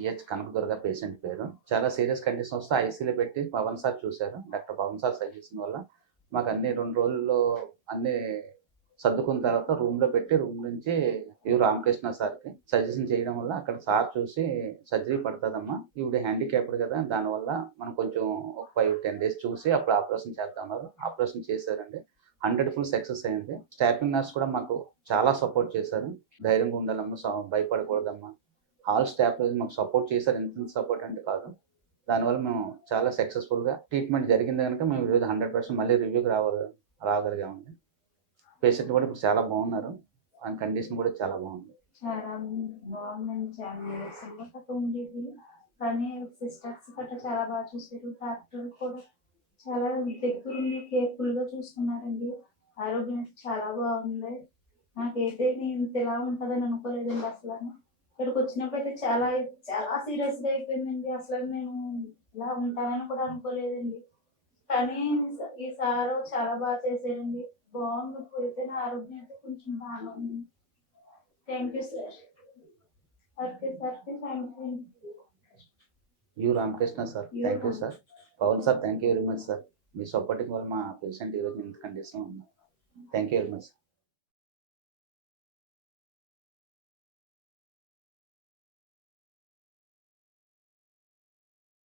TH Kanakadurga patient పేరు. చాలా serious condition వస్తే ఐసీయూలో పెట్టి పవన్ సార్ చూసారు. డాక్టర్ పవన్ సార్ సజెషన్ వల్ల మాకు అన్ని 2 రోజుల్లో అన్నీ సర్దుకున్న తర్వాత రూమ్‌లో పెట్టి రూమ్ నుంచి రామకృష్ణ సార్‌కి సజెషన్ చేయడం వల్ల అక్కడ సార్ చూసి సర్జరీ పడతదమ్మా. ఈవిడ హ్యాండిక్యాప్డ్ కదా! దానివల్ల మనం కొంచెం ఒక 5, 10 డేస్ చూసి అప్పుడు ఆపరేషన్ చేద్దామన్నారు. ఆపరేషన్ చేశారండి. 100 ఫుల్ సక్సెస్ అయింది. స్టాఫింగ్ నర్స్ కూడా మాకు చాలా సపోర్ట్ చేశారు. ధైర్యంగా ఉండాలమ్మా, భయపడకూడదమ్మా. ఆల్ స్టాఫ్ మాకు సపోర్ట్ చేశారు. ఎంత సపోర్ట్ అంటే కాదు. దానివల్ల మేము చాలా సక్సెస్‌ఫుల్‌గా ట్రీట్మెంట్ జరిగింది గనుక మేము ఈరోజు 100% మళ్ళీ రివ్యూకి రాగలిగామండి. పేషెంట్ కూడా ఇప్పుడు చాలా బాగున్నారు. ఆయన కండిషన్ కూడా చాలా బాగుంది. చాలా బాగుందండి. చాలా నీరసంగా గట్రా ఉండేది. కానీ సిస్టర్స్ గట్రా చాలా బాగా చూసారు. డాక్టర్ కూడా చాలా దగ్గరుండి కేర్‌ఫుల్‌గా చూసుకున్నారండి. ఆరోగ్యం అయితే చాలా బాగుంది. నాకైతే నేను ఇంతలా ఉంటదని అనుకోలేదండి అసల. ఇక్కడికొచ్చినప్పుడైతే చాలా చాలా సీరియస్‌గా అయిపోయిందండి. అసలు నేను ఇలా ఉంటానని కూడా అనుకోలేదండి. కానీ ఈ సారు చాలా బాగా చేశారండి. బాగుంది. ఇప్పుడైతే నా ఆరోగ్యం అయితే కొంచెం బాగా ఉంది. Thank you sir. సార్‌కి thank you. Ramakrishna sir thank you sir. Pavan sir thank you very much sir. మీ సపోర్టింగ్ వల్ల మా పేషెంట్ ఈరోజు ఇంత కండిషన్‌లో ఉన్నారు. Thank you very much.